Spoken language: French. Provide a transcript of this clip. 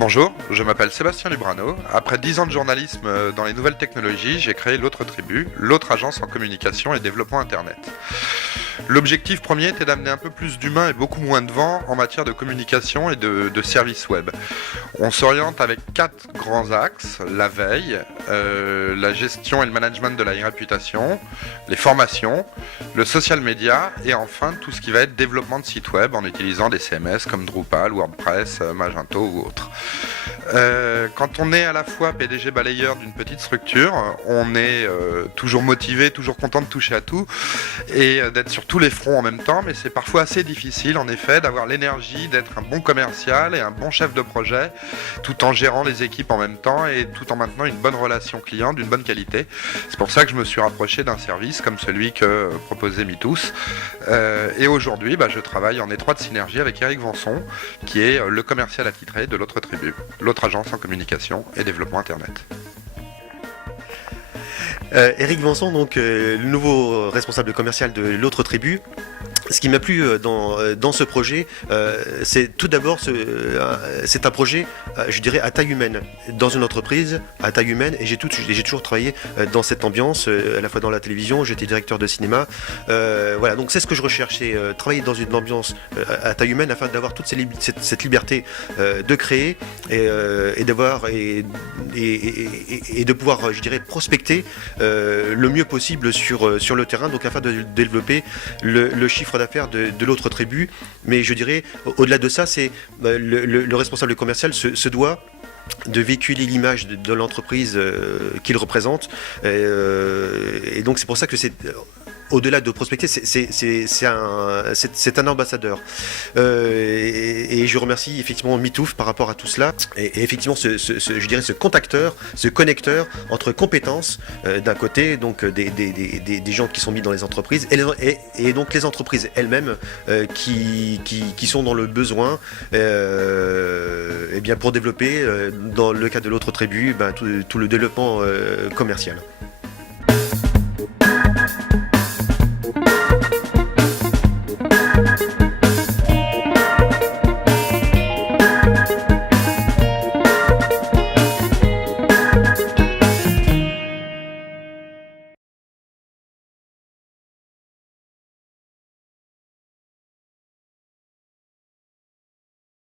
Bonjour, je m'appelle Sébastien Lubrano. Après 10 ans de journalisme dans les nouvelles technologies, j'ai créé l'Autre Tribu, l'autre agence en communication et développement Internet. L'objectif premier était d'amener un peu plus d'humain et beaucoup moins de vent en matière de communication et de services web. On s'oriente avec 4 grands axes: la veille, la gestion et le management de la réputation, les formations, le social media et enfin tout ce qui va être développement de sites web en utilisant des CMS comme Drupal, WordPress, Magento ou autres. Quand on est à la fois PDG balayeur d'une petite structure, on est toujours motivé, toujours content de toucher à tout et d'être sur tous les fronts en même temps, mais c'est parfois assez difficile en effet d'avoir l'énergie d'être un bon commercial et un bon chef de projet tout en gérant les équipes en même temps et tout en maintenant une bonne relation client d'une bonne qualité. C'est pour ça que je me suis rapproché d'un service comme celui que proposait MeTooth et aujourd'hui je travaille en étroite synergie avec Eric Vanson qui est le commercial attitré de l'Autre Tribu, l'autre agence en communication et développement Internet. Eric Vanson, donc le nouveau responsable commercial de l'Autre Tribu. Ce qui m'a plu dans ce projet, c'est tout d'abord, c'est un projet, je dirais, à taille humaine, dans une entreprise à taille humaine, et j'ai toujours travaillé dans cette ambiance, à la fois dans la télévision, j'étais directeur de cinéma, voilà, donc c'est ce que je recherche, c'est travailler dans une ambiance à taille humaine afin d'avoir toute cette liberté de créer et d'avoir et de pouvoir, je dirais, prospecter le mieux possible sur le terrain, donc afin de développer le chiffre d'affaires de l'Autre Tribu. Mais je dirais, au-delà de ça, c'est le responsable commercial se doit de véhiculer l'image de l'entreprise qu'il représente. Et donc c'est pour ça que c'est... Au-delà de prospecter, c'est un ambassadeur. Et je remercie effectivement MeTooth par rapport à tout cela. Et effectivement, je dirais ce contacteur, ce connecteur entre compétences d'un côté, donc des gens qui sont mis dans les entreprises, et donc les entreprises elles-mêmes qui sont dans le besoin et bien pour développer, dans le cas de l'Autre Tribu, tout le développement commercial.